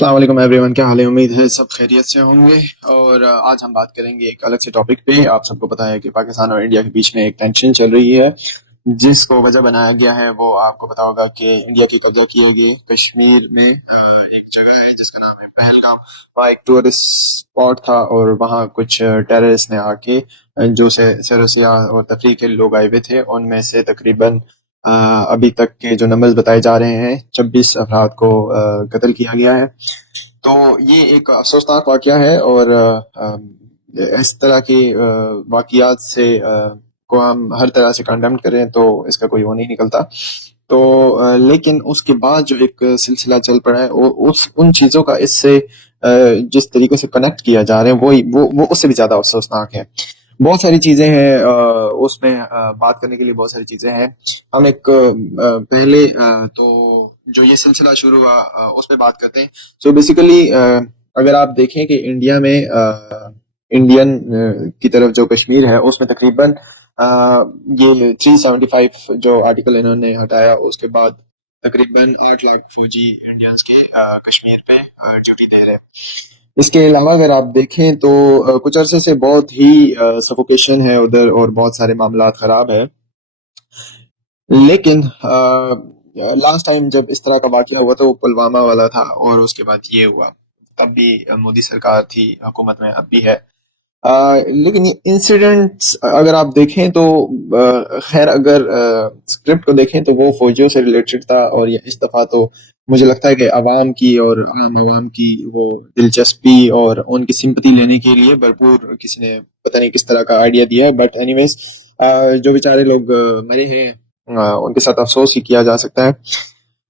अस्सलाम वालेकुम एवरीवन, क्या हाल है। उम्मीद है सब खैरियत से होंगे। और आज हम बात करेंगे एक अलग से टॉपिक पे। आप सबको पता है कि पाकिस्तान और इंडिया के बीच में एक टेंशन चल रही है, जिसको वजह बनाया गया है वो आपको पता होगा कि इंडिया की कब्जा किए गए कश्मीर में एक जगह है जिसका नाम है पहलगाम। वहाँ एक टूरिस्ट स्पॉट था और वहाँ कुछ टेररिस्ट ने आके जो से सैर सियाह और तफरीह के लोग आए हुए थे, उनमें से तकरीबन अ, अभी तक के जो नंबर्स बताए जा रहे हैं 26 अफराद को कत्ल किया गया है। तो ये एक अफसोसनाक वाकया है और इस तरह के वाकयात से को हम हर तरह से कंडेम करें तो इसका कोई वो नहीं निकलता। तो लेकिन उसके बाद जो एक सिलसिला चल पड़ा है उस उन चीजों का इससे जिस तरीके से कनेक्ट किया जा रहे हैं वो उससे भी ज्यादा अफसोसनाक है। बहुत सारी चीजें हैं उसमें बात करने के लिए बहुत सारी चीजें हैं। हम एक पहले तो जो ये सिलसिला शुरू हुआ उस पे बात करते हैं। सो बेसिकली अगर आप देखें कि इंडिया में इंडियन की तरफ जो कश्मीर है उसमें तकरीबन अ, ये 375 जो आर्टिकल इन्होंने हटाया उसके बाद तकरीबन 8 लाख फौजी इंडियंस के कश्मीर पे ड्यूटी दे रहे हैं। इसके अलावा अगर आप देखें तो कुछ अरसे से बहुत ही सफोकेशन है उधर और बहुत सारे मामला खराब है। लेकिन लास्ट टाइम जब इस तरह का वाकया हुआ तो वो पुलवामा वाला था और उसके बाद ये हुआ। तब भी मोदी सरकार थी हुकूमत में, अब भी है। लेकिन ये इंसिडेंट्स अगर आप देखें तो खैर अगर स्क्रिप्ट को देखें तो वो फौजियों से रिलेटेड था और ये इस दफा तो मुझे लगता है कि अवाम की और आम आवाम की वो दिलचस्पी और उनकी सिंपति लेने के लिए भरपूर किसी ने पता नहीं किस तरह का आइडिया दिया है। बट एनीवेज जो बेचारे लोग मरे हैं उनके साथ अफसोस ही किया जा सकता है।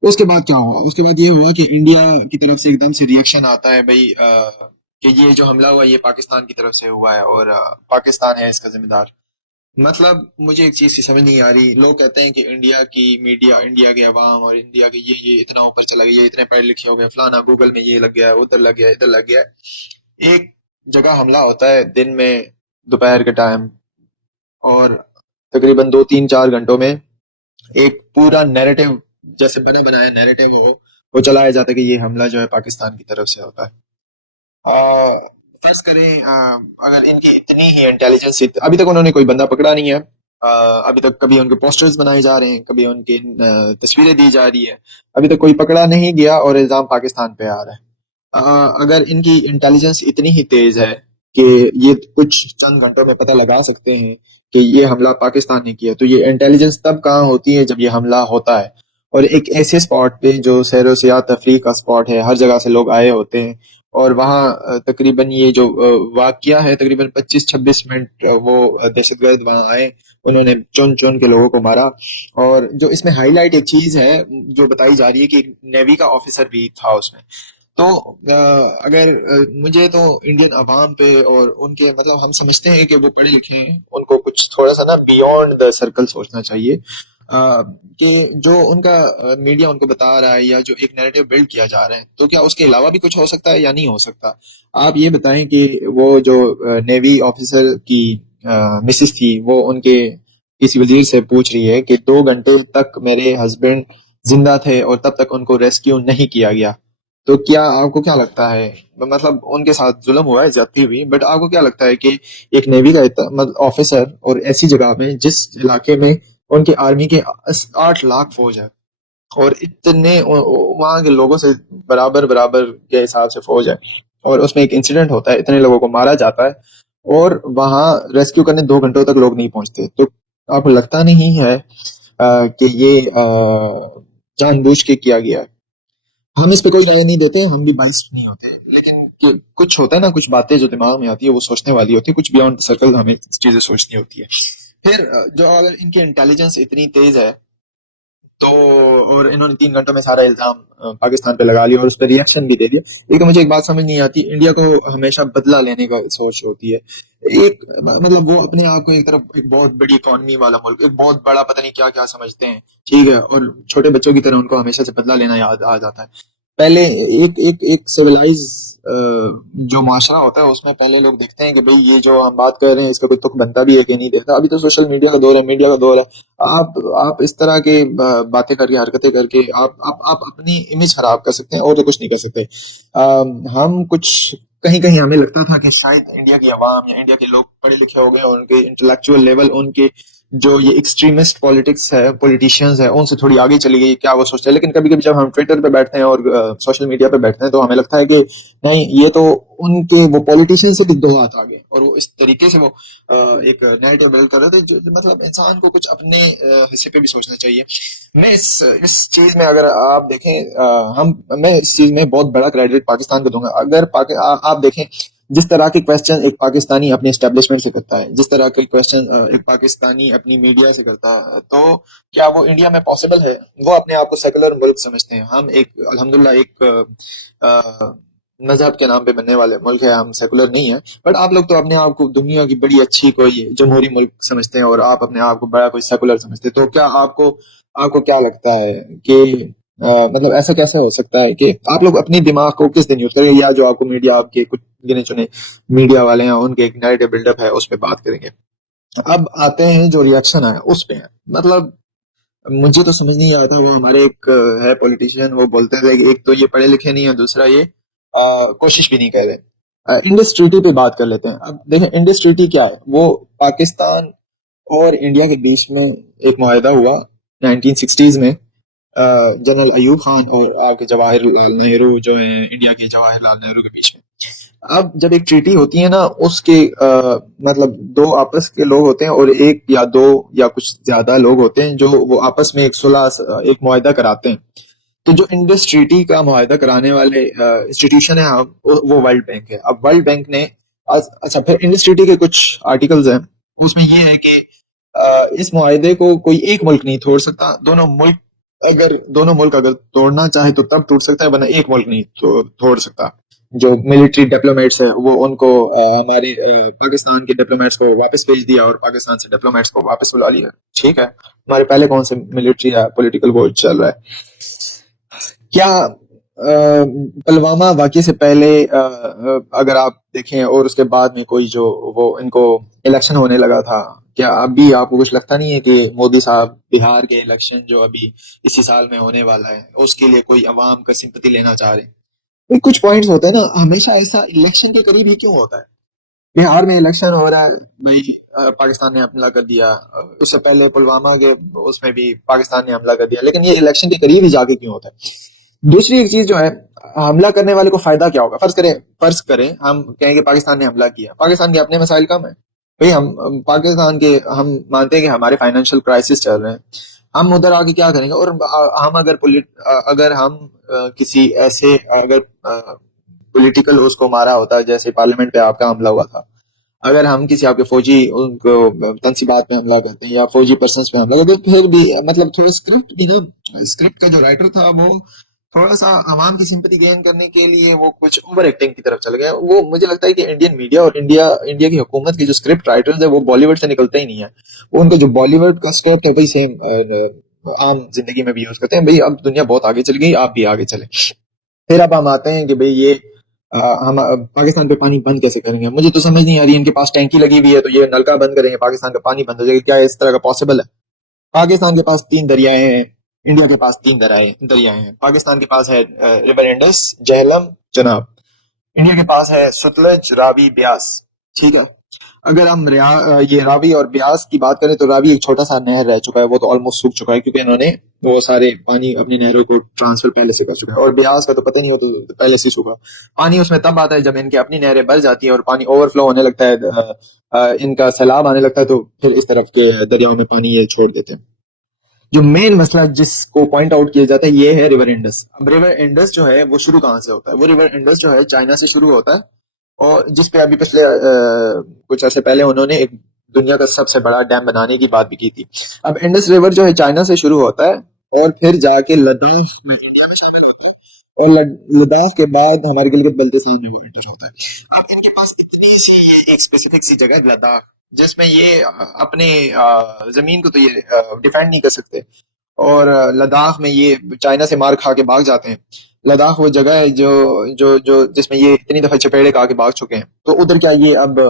उसके बाद क्या हुआ? उसके बाद ये हुआ कि इंडिया की तरफ से एकदम से रिएक्शन आता है भाई कि ये जो हमला हुआ ये पाकिस्तान की तरफ से हुआ है और पाकिस्तान है इसका जिम्मेदार। मतलब मुझे एक चीज की समझ नहीं आ रही। लोग कहते हैं कि इंडिया की मीडिया, इंडिया के अवाम और इंडिया के ये इतना ऊपर चला गया, ये इतने पढ़े लिखे हो गए, फलाना गूगल में ये लग गया है, उधर लग गया है, इधर लग गया है। एक जगह हमला होता है दिन में, दोपहर के टाइम, और तकरीबन 2 3 4 घंटों में एक पूरा नैरेटिव, जैसे बना बनाया नैरेटिव हो, वो चलाया जाता है कि ये हमला जो है पाकिस्तान की तरफ से होता है। और फर्ज करें अगर इनकी इतनी ही इंटेलिजेंस, अभी तक उन्होंने कोई बंदा पकड़ा नहीं है। अभी तक कभी उनके पोस्टर्स बनाए जा रहे हैं, कभी उनकी तस्वीरें दी जा रही है, अभी तक कोई पकड़ा नहीं गया और इल्जाम पाकिस्तान पे आ रहा है। अगर इनकी इंटेलिजेंस इतनी ही तेज है कि ये कुछ चंद घंटों में पता लगा सकते हैं कि ये हमला पाकिस्तान ने किया, तो ये इंटेलिजेंस तब कहाँ होती है जब ये हमला होता है और एक ऐसे स्पॉट पे जो सैर सियाह तफरीह का स्पॉट है, हर जगह से लोग आए होते हैं। और वहाँ तकरीबन ये जो वाकया है तकरीबन 25 26 मिनट वो दहशतगर्द वहाँ आए, उन्होंने चुन चुन के लोगों को मारा। और जो इसमें हाईलाइट एक चीज है जो बताई जा रही है कि नेवी का ऑफिसर भी था उसमें। तो अगर मुझे तो इंडियन अवाम पे और उनके, मतलब हम समझते हैं कि वो पढ़े लिखे हैं, उनको कुछ थोड़ा सा ना बियॉन्ड द सर्कल सोचना चाहिए। कि जो उनका मीडिया उनको बता रहा है या जो एक नैरेटिव बिल्ड किया जा रहा है, तो क्या उसके अलावा भी कुछ हो सकता है या नहीं हो सकता। आप ये बताएं कि वो जो नेवी ऑफिसर की मिसेस थी वो उनके किसी वजीर से पूछ रही है कि 2 घंटे तक मेरे हस्बैंड जिंदा थे और तब तक उनको रेस्क्यू नहीं किया गया। तो क्या आपको क्या लगता है, मतलब उनके साथ जुल्म हुआ है, ज्यादती हुई, बट आपको क्या लगता है कि एक नेवी का मतलब ऑफिसर और ऐसी जगह में जिस इलाके में उनके आर्मी के 8 लाख फौज है और इतने वहां के लोगों से बराबर बराबर के हिसाब से फौज है, और उसमें एक इंसिडेंट होता है, इतने लोगों को मारा जाता है और वहां रेस्क्यू करने 2 घंटों तक लोग नहीं पहुंचते, तो आपको लगता नहीं है कि ये जानबूझ के किया गया है। हम इस पे कोई राय नहीं देते, हम भी बाइस्ड नहीं होते, लेकिन कुछ होता है ना, कुछ बातें जो दिमाग में आती है वो सोचने वाली होती है, कुछ बियॉन्ड सर्कल हमें चीजें सोचनी होती है। फिर जो अगर इनकी इंटेलिजेंस इतनी तेज है तो, और इन्होंने 3 घंटों में सारा इल्जाम पाकिस्तान पे लगा लिया और उस पर रिएक्शन भी दे दिया। लेकिन मुझे एक बात समझ नहीं आती, इंडिया को हमेशा बदला लेने का सोच होती है। एक मतलब वो अपने आप को एक तरफ एक बहुत बड़ी इकोनॉमी वाला मुल्क, एक बहुत बड़ा पता नहीं क्या क्या समझते हैं, ठीक है, और छोटे बच्चों की तरह उनको हमेशा से बदला लेना याद आ जाता है। पहले एक एक एक सिविलाइज जो माशरा होता है उसमें पहले लोग देखते हैं कि भाई ये जो हम बात कर रहे हैं इसका कोई तुक बनता भी है कि नहीं देता। अभी तो सोशल मीडिया का दौर है, मीडिया का दौर है। आप इस तरह के बातें करके, हरकतें करके आप अपनी इमेज खराब कर सकते हैं और तो कुछ नहीं कर सकते। हम कुछ कहीं कहीं हमें लगता था कि शायद इंडिया की आवाम या इंडिया के लोग पढ़े लिखे हो गए और उनके इंटेलेक्चुअल लेवल, उनके जो ये एक्सट्रीमिस्ट पॉलिटिक्स है, पॉलिटिशियंस है, उनसे थोड़ी आगे चली गई, क्या वो सोचते हैं। लेकिन कभी कभी जब हम ट्विटर पे बैठते हैं और सोशल मीडिया पे बैठते हैं तो हमें लगता है कि नहीं, ये तो उनके वो पॉलिटिशियन से भी दो हाथ आगे, और वो इस तरीके से वो एक नैरेटिव बिल्ड कर रहे थे जो मतलब इंसान को कुछ अपने हिस्से पे भी सोचना चाहिए। मैं इस चीज में अगर आप देखें, मैं इस चीज में बहुत बड़ा क्रेडिट पाकिस्तान को दूंगा। अगर आप देखें जिस तरह के क्वेश्चन एक पाकिस्तानी अपने एस्टेब्लिशमेंट से करता है, जिस तरह के क्वेश्चन एक पाकिस्तानी अपनी मीडिया से करता है, तो क्या वो इंडिया में पॉसिबल है? वो अपने आप को सेकुलर मुल्क समझते हैं। हम एक अल्हम्दुलिल्लाह एक मजहब के नाम पे बनने वाले मुल्क है, हम सेकुलर नहीं है। बट आप लोग तो अपने आप को दुनिया की बड़ी अच्छी कोई जमहूरी मुल्क समझते हैं और आप अपने आप को बड़ा कोई सेकुलर समझते हैं। तो क्या आपको आपको क्या लगता है कि मतलब ऐसा कैसे हो सकता है कि आप लोग अपने दिमाग को किस दिन यूज करेंगे, या जो आपको मीडिया, आपके कुछ गिने चुने मीडिया वाले हैं उनके एक नैरेटिव बिल्डअप है उस पर बात करेंगे? अब आते हैं जो रिएक्शन है उस पे है। मतलब मुझे तो समझ नहीं आता। वो हमारे एक है पॉलिटिशियन, वो बोलते थे कि एक तो ये पढ़े लिखे नहीं है, दूसरा ये कोशिश भी नहीं कर रहे। इंडस ट्रीटी पे बात कर लेते हैं। अब देखें इंडस ट्रीटी क्या है। वो पाकिस्तान और इंडिया के बीच में एक मुआहदा हुआ 1960s में, जनरल अयूब खान और आपके जवाहरलाल नेहरू जो है, इंडिया के जवाहरलाल नेहरू के बीच में। अब जब एक ट्रीटी होती है ना, उसके मतलब दो आपस के लोग होते हैं और एक या दो या कुछ ज्यादा लोग होते हैं जो वो आपस में एक सुलह, एक मुआहदा कराते हैं। तो जो इंडस ट्रीटी का मुआहदा कराने वाले इंस्टीट्यूशन है, वो वर्ल्ड बैंक है। अब वर्ल्ड बैंक ने अच्छा, फिर इंडस ट्रीटी के कुछ आर्टिकल्स हैं, उसमें ये है कि इस मुआहदे को कोई एक मुल्क नहीं तोड़ सकता। दोनों मुल्क अगर तोड़ना चाहे तो तब टूट सकता है, वरना एक मुल्क नहीं तोड़ सकता। जो मिलिट्री डिप्लोमेट्स है वो उनको हमारे पाकिस्तान के डिप्लोमेट्स को वापस भेज दिया और पाकिस्तान से डिप्लोमेट्स को वापस बुला लिया। ठीक है, हमारे पहले कौन से मिलिट्री या पॉलिटिकल वॉर चल रहा है? क्या पुलवामा वाकये से पहले अगर आप देखें और उसके बाद में कोई जो वो इनको इलेक्शन होने लगा था, क्या अभी आपको कुछ लगता नहीं है कि मोदी साहब बिहार के इलेक्शन जो अभी इसी साल में होने वाला है उसके लिए कोई अवाम का सिंपति लेना चाह रहे हैं? भाई कुछ पॉइंट्स होते हैं ना, हमेशा ऐसा इलेक्शन के करीब ही क्यों होता है? बिहार में इलेक्शन हो रहा है भाई, पाकिस्तान ने हमला कर दिया। उससे पहले पुलवामा के उसमें भी पाकिस्तान ने हमला कर दिया, लेकिन ये इलेक्शन के करीब ही जाके क्यों होता है? दूसरी एक चीज जो है, हमला करने वाले को फायदा क्या होगा? फर्ज करें हम कहें कि पाकिस्तान ने हमला किया, पाकिस्तान के अपने मसाइल कम है भाई। पाकिस्तान के हम मानते हैं कि हमारे फाइनेंशियल क्राइसिस चल रहे हैं, हम उधर आके क्या करेंगे? और हम अगर हम किसी ऐसे अगर पॉलिटिकल उसको मारा होता है जैसे पार्लियामेंट पे आपका हमला हुआ था, अगर हम किसी आपके फौजी उनको तनसीबात पे हमला करते हैं या फौजी पर्सन पे हमला करते हैं, तो फिर भी मतलब थोड़ा स्क्रिप्ट भी ना, स्क्रिप्ट का जो राइटर था वो थोड़ा सा आवाम की सिंपैथी गेन करने के लिए वो कुछ ओवर एक्टिंग की तरफ चल गया। वो मुझे लगता है कि इंडियन मीडिया और इंडिया की हुकूमत की जो स्क्रिप्ट राइटर्स है वो बॉलीवुड से निकलते ही नहीं है। वो उनका जो बॉलीवुड का स्क्रिप्ट है भाई सेम आम जिंदगी में भी यूज करते हैं। भाई अब दुनिया बहुत आगे चल गई, आप भी आगे चले। फिर अब हम आते हैं कि भाई ये हम पाकिस्तान पे पानी बंद कैसे करेंगे? मुझे तो समझ नहीं आ रही। इनके पास टैंकी लगी हुई है तो ये नलका बंद करेंगे, पाकिस्तान का पानी बंद हो जाएगा? क्या इस तरह का पॉसिबल है? पाकिस्तान के पास तीन दरियाएं हैं, इंडिया के पास तीन दरियाएं हैं। पाकिस्तान के पास है river Indus, Jhelum, Chenab. India के पास है सतलज, रावी, ब्यास। ठीक है, अगर हम ये रावी और ब्यास की बात करें तो रावी एक छोटा सा नहर रह चुका है, वो तो ऑलमोस्ट सूख चुका है क्योंकि इन्होंने वो सारे पानी अपनी नहरों को ट्रांसफर पहले से कर चुके हैं। और ब्यास का तो पता नहीं, हो तो पहले से सूखा। पानी उसमें तब आता है जब इनकी अपनी नहरें भर जाती है और पानी ओवरफ्लो होने लगता है, इनका सैलाब आने लगता है, तो फिर इस तरफ के दरियाओं में पानी ये छोड़ देते हैं। जो मेन मसला जिसको पॉइंट आउट किया जाता है ये है रिवर इंडस। अब रिवर इंडस जो है वो शुरू कहाँ से होता है? वो रिवर इंडस जो है चाइना से शुरू होता है, और जिस पे अभी पिछले कुछ अर्से पहले उन्होंने एक दुनिया का सबसे बड़ा डैम बनाने की बात भी की थी। अब इंडस रिवर जो है चाइना से शुरू होता है और फिर जाके लद्दाख में इंडिया में शामिल होता है, और लद्दाख के बाद हमारे गिलगित बल्तिस्तान में एंटर होता है। अब इनके पास इतनी सी एक स्पेसिफिक सी जगह है लद्दाख, जिसमें ये अपने जमीन को तो ये डिफेंड नहीं कर सकते, और लद्दाख में ये चाइना से मार खा के भाग जाते हैं। लद्दाख वो जगह है जो जो जो जिसमें ये इतनी दफा चपेड़े खा के भाग चुके हैं, तो उधर क्या ये अब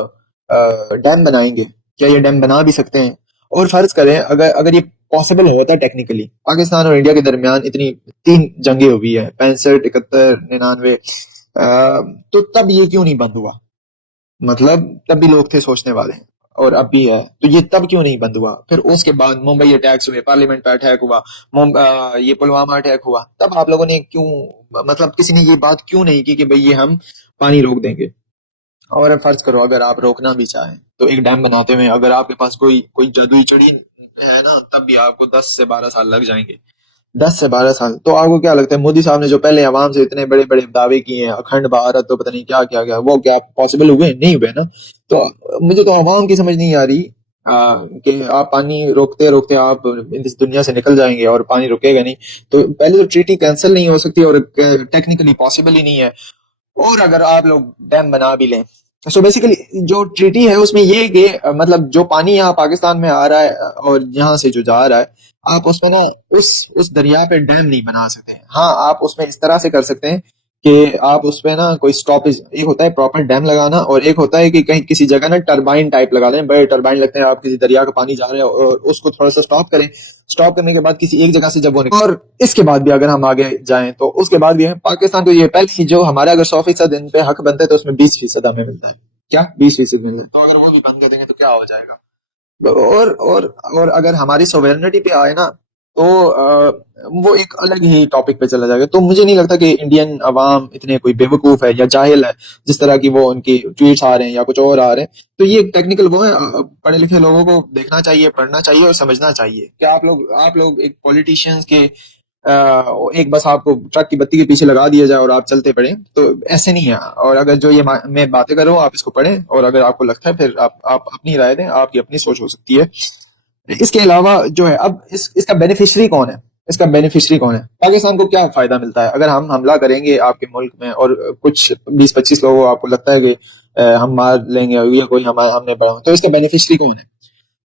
डैम बनाएंगे? क्या ये डैम बना भी सकते हैं? और फर्ज करें अगर अगर ये पॉसिबल होता है टेक्निकली, पाकिस्तान और इंडिया के दरमियान इतनी 3 जंगें हुई है, 65, 71, 99, तो तब ये क्यों नहीं बंद हुआ? मतलब तब भी लोग थे सोचने वाले, और अब भी है, तो ये तब क्यों नहीं बंद हुआ? फिर उसके बाद मुंबई अटैक्स हुए, पार्लियामेंट पे अटैक हुआ, ये पुलवामा अटैक हुआ, तब आप लोगों ने क्यों, मतलब किसी ने ये बात क्यों नहीं की कि भाई ये हम पानी रोक देंगे? और फर्ज करो अगर आप रोकना भी चाहें तो एक डैम बनाते हुए अगर आपके पास कोई कोई जादुई छड़ी है ना, तब भी आपको 10 से 12 साल लग जाएंगे। 10 से 12 साल। तो आपको क्या लगता है मोदी साहब ने जो पहले अवाम से इतने बड़े बड़े दावे किए हैं, अखंड भारत, तो पता नहीं क्या क्या क्या, वो क्या पॉसिबल हुए? नहीं हुए ना। तो मुझे तो अवाम की समझ नहीं आ रही कि आप पानी रोकते रोकते आप इस दुनिया से निकल जाएंगे और पानी रुकेगा नहीं। तो पहले तो ट्रीटी कैंसिल नहीं हो सकती और टेक्निकली पॉसिबल ही नहीं है। और अगर आप लोग डैम बना भी लें, सो बेसिकली जो ट्रीटी है उसमें ये है कि मतलब जो पानी यहाँ पाकिस्तान में आ रहा है और यहाँ से जो जा रहा है, आप उसमें ना उस दरिया पे डैम नहीं बना सकते हैं। हाँ, आप उसमें इस तरह से कर सकते हैं कि आप उसपे ना कोई स्टॉपेज, एक होता है प्रॉपर डैम लगाना और एक होता है कि कहीं किसी जगह ना टरबाइन टाइप लगा लें, बड़े टरबाइन लगते हैं, आप किसी दरिया का पानी जा रहे हैं और उसको थोड़ा सा स्टॉप करें। स्टॉप करने के बाद किसी एक जगह से जब वो और इसके बाद भी अगर हम आगे जाएं तो उसके बाद भी है पाकिस्तान को ये पहले ही जो हमारा अगर 100% इन पे हक बनता है तो उसमें 20% हमें मिलता है। क्या 20% मिलता है? तो अगर वो भी बंद कर देंगे तो क्या हो जाएगा? और अगर हमारी सोवेरेनिटी पे आए ना, तो वो एक अलग ही टॉपिक पे चला जाएगा। तो मुझे नहीं लगता कि इंडियन अवाम इतने कोई बेवकूफ है या जाहिल है, जिस तरह की वो उनकी ट्वीट्स आ रहे हैं या कुछ और आ रहे हैं। तो ये टेक्निकल वो है, पढ़े लिखे लोगों को देखना चाहिए, पढ़ना चाहिए और समझना चाहिए कि आप लोग एक पॉलिटिशियंस के एक बस आपको ट्रक की बत्ती के पीछे लगा दिया जाए और आप चलते पड़े, तो ऐसे नहीं है। और अगर जो ये मैं बातें कर रहा हूँ आप इसको पढ़ें और अगर आपको लगता है फिर आप अपनी राय दें, आपकी अपनी सोच हो सकती है। इसके अलावा जो है अब इसका बेनिफिशियरी कौन है? इसका बेनिफिशियरी कौन है? पाकिस्तान को क्या फायदा मिलता है अगर हम हमला करेंगे आपके मुल्क में और कुछ 20-25 लोगों को आपको लगता है कि हम मार लेंगे या कोई हमने बढ़ा, तो इसका बेनिफिशियरी कौन है?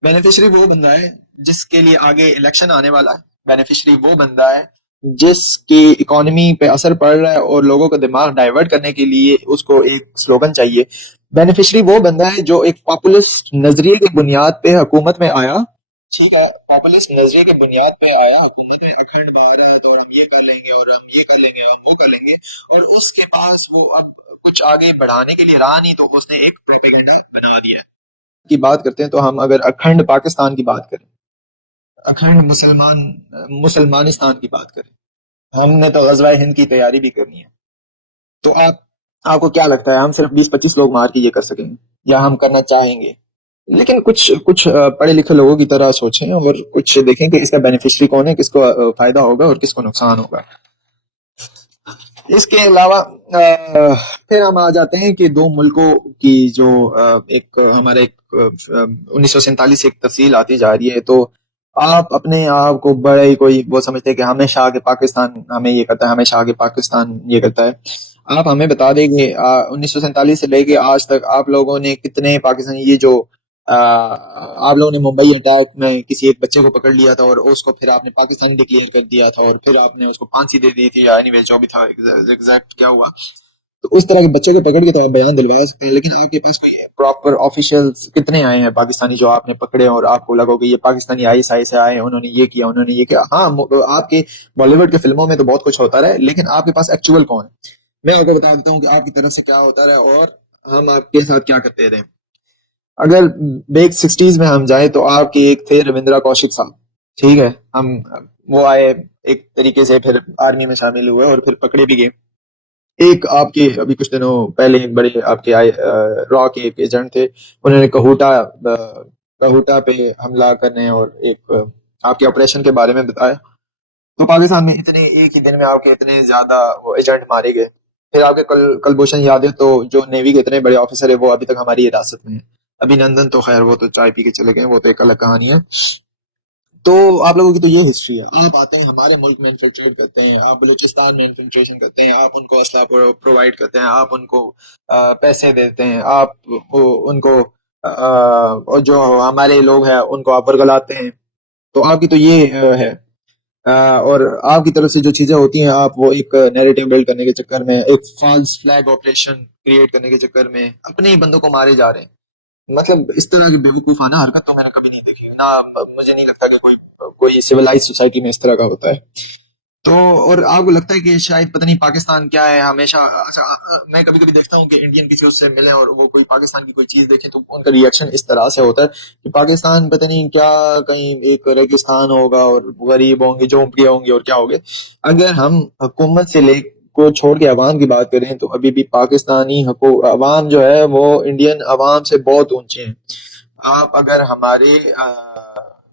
बेनिफिशियरी वो बंदा है जिसके लिए आगे इलेक्शन आने वाला है। बेनिफिशियरी वो बंदा है जिसकी इकोनॉमी पे असर पड़ रहा है और लोगों का दिमाग डाइवर्ट करने के लिए उसको एक स्लोगन चाहिए। बेनिफिशियरी वो बंदा है जो एक पॉपुलिस्ट नजरिए की बुनियाद पे हुकूमत में आया। ठीक है, पॉपुलिस्ट नजरिए के बुनियाद पे आया हुकूमत में, अखंड भारत और हम ये कर लेंगे और हम ये कर लेंगे हम वो कर लेंगे, और उसके पास वो अब कुछ आगे बढ़ाने के लिए रहा नहीं, तो उसने एक प्रोपेगेंडा बना दिया की बात करते हैं। तो हम अगर अखंड पाकिस्तान की बात करें, अखंड मुसलमानिस्तान की बात करें, हमने तो गजवा हिंद की तैयारी भी करनी है। तो आपको क्या लगता है हम सिर्फ 20-25 लोग मार के ये कर सकेंगे या हम करना चाहेंगे? लेकिन कुछ कुछ पढ़े लिखे लोगों की तरह सोचें और कुछ देखें कि इसका बेनिफिशियरी कौन है, किसको फायदा होगा और किसको नुकसान होगा। इसके अलावा फिर हम आ जाते हैं कि दो मुल्कों की जो एक हमारे एक 1947 से एक तफसील आती जा रही है। तो आप अपने आप को बड़े ही कोई वो समझते हैं कि हमेशा आगे पाकिस्तान हमें ये करता है, हमेशा आगे पाकिस्तान ये करता है। आप हमें बता देंगे 1947 से लेके आज तक आप लोगों ने कितने पाकिस्तानी, ये जो आप लोगों ने मुंबई अटैक में किसी एक बच्चे को पकड़ लिया था और उसको फिर आपने पाकिस्तानी डिक्लेयर कर दिया था और फिर आपने उसको फांसी दे दी थी, या एनीवे जो भी था एग्जैक्ट क्या हुआ, तो उस तरह के बच्चे को पकड़ के तो आप बयान दिलवा सकते हैं। लेकिन आपके पास कोई प्रॉपर ऑफिशियल्स कितने आए हैं पाकिस्तानी जो आपने पकड़े और आपको लगा कि ये पाकिस्तानी आईएसआई से आए, उन्होंने ये किया उन्होंने ये किया? हाँ, आपके बॉलीवुड के फिल्मों में तो बहुत कुछ होता रहा, लेकिन आपके पास एक्चुअल कौन है? मैं आपको बताता हूँ कि आपकी तरफ से क्या होता रहा और हम आपके साथ क्या करते रहे। अगर बेक 60s में हम जाए तो आपके एक थे रविंद्रा कौशिक साहब। ठीक है, हम वो आए एक तरीके से, फिर आर्मी में शामिल हुए और फिर पकड़े भी गए। एक आपके अभी कुछ दिनों पहले एक बड़े आपके आए रॉ के एक एजेंट थे, उन्होंने कहूटा पे हमला करने और एक आपके ऑपरेशन के बारे में बताया। तो पाकिस्तान में इतने एक ही दिन में आपके इतने ज्यादा वो एजेंट मारे गए। फिर आपके कुलभूषण यादव, तो जो नेवी के इतने बड़े ऑफिसर है, वो अभी तक हमारी हिरासत में है। अभिनंदन तो खैर वो तो चाय पी के चले गए, वो तो एक अलग कहानी है। तो आप लोगों की तो ये हिस्ट्री है, आप आते हैं हमारे मुल्क में इन्फिल्ट्रेट करते हैं, आप बलूचिस्तान में इन्फिल्ट्रेशन करते हैं, आप उनको असला प्रोवाइड करते हैं, आप उनको पैसे देते हैं, आप उनको और जो हमारे लोग हैं उनको आप वर्गलाते हैं। तो आपकी तो ये है। और आपकी तरफ से जो चीजें होती हैं, आप वो एक नैरेटिव बिल्ड करने के चक्कर में, एक फॉल्स फ्लैग ऑपरेशन क्रिएट करने के चक्कर में अपने ही बंदों को मारे जा रहे हैं। मतलब इस तरह की बेवकूफाना हरकत तो मैंने कभी नहीं देखी ना। मुझे नहीं लगता कि कोई कोई सिविलाइज सोसाइटी में इस तरह का होता है। तो और आपको लगता है कि शायद पता नहीं पाकिस्तान क्या है हमेशा। अच्छा, मैं कभी कभी देखता हूँ कि इंडियन किसी उससे मिले और वो कोई पाकिस्तान की कोई चीज देखे तो उनका रिएक्शन इस तरह से होता है कि पाकिस्तान पता नहीं क्या, कहीं एक रेगिस्तान होगा और गरीब होंगे, झोंपड़ियाँ होंगी और क्या होंगे। अगर हम हुकूमत से ले को छोड़ के अवाम की बात करें तो अभी भी पाकिस्तानी अवाम जो है वो इंडियन अवाम से बहुत ऊंचे हैं। आप अगर हमारे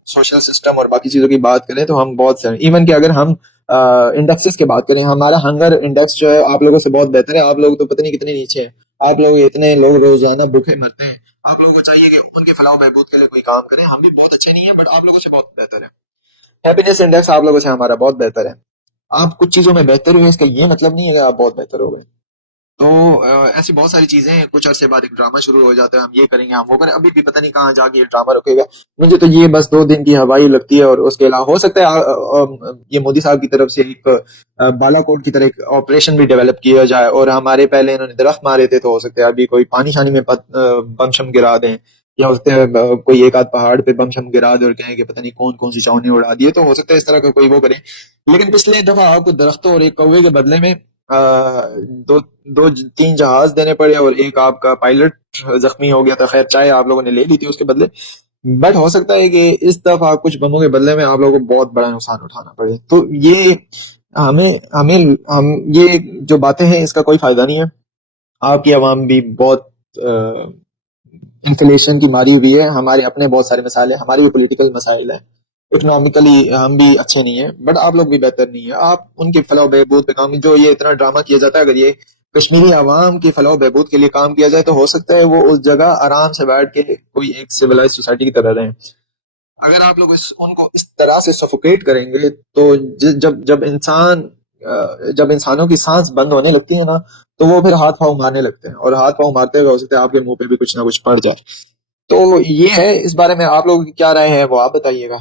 सोशल सिस्टम और बाकी चीजों की बात करें तो हम बहुत से, इवन कि अगर हम इंडेक्सेस की बात करें, हमारा हंगर इंडेक्स जो है आप लोगों से बहुत बेहतर है। आप लोग तो पता नहीं कितने नीचे हैं। आप लोग इतने लोग रोजाना भूखे मरते हैं। आप लोगों को चाहिए कि उनके फलाह बहबूद के लिए कोई काम करें। हम भी बहुत अच्छे नहीं है बट आप लोगों से बहुत बेहतर है। हैप्पीनेस इंडेक्स आप लोगों से हमारा बहुत बेहतर है। आप कुछ चीजों में बेहतर हुए इसका ये मतलब नहीं है कि आप बहुत बेहतर हो गए। तो ऐसी बहुत सारी चीजें हैं। कुछ अरसे बाद एक ड्रामा शुरू हो जाता है, हम ये करेंगे, हम वो करें। अभी भी पता नहीं कहाँ जाके ये ड्रामा रुकेगा। मुझे तो ये बस 2 दिन की हवाई लगती है और उसके अलावा हो सकता है ये मोदी साहब की तरफ से एक बालाकोट की तरह एक ऑपरेशन भी डेवलप किया जाए और हमारे पहले इन्होंने दरख्त मारे थे तो हो सकता है अभी कोई पानी शानी में बम शम गिरा दें, या हो सकता है कोई एक आध पहाड़ पे बम शम गिरा दे और कहें कि पता नहीं कौन कौन सी चावनी उड़ा दिए। तो हो सकता है इस तरह का कोई वो करे। लेकिन पिछले दफा आपको दरख्तों और एक कौवे के बदले में दो दो तीन जहाज देने पड़े और एक आपका पायलट जख्मी हो गया था। खैर चाहे आप लोगों ने ले ली थी उसके बदले, बट हो सकता है कि इस दफा कुछ बमों के बदले में आप लोगों को बहुत बड़ा नुकसान उठाना पड़े। तो ये हमें हमें हम ये जो बातें हैं इसका कोई फायदा नहीं है। आपकी आवाम भी बहुत इन्फ्लेशन की मारी हुई है। हमारे अपने बहुत सारे मसाइल है, हमारे पॉलिटिकल मसाइल है। इकोनॉमिकली हम भी अच्छे नहीं है बट आप लोग भी बेहतर नहीं है। आप उनके फलाह बहबूद पे काम, जो ये इतना ड्रामा किया जाता है, अगर ये कश्मीरी आवाम की फलाह बहबूद के लिए काम किया जाए तो हो सकता है वो उस जगह आराम से बैठ के कोई एक सिविलाइज सोसाइटी की तरह रहें। अगर आप लोग उनको इस तरह से सफोकेट करेंगे तो जब जब इंसान जब इंसानों की सांस बंद होने लगती है ना, तो वो फिर हाथ पाँव मारने लगते हैं और हाथ पाँव मारते हुए हो सकता है आपके मुंह पे भी कुछ ना कुछ पड़ जाए। तो ये है। इस बारे में आप लोगों की क्या राय है वो आप बताइएगा।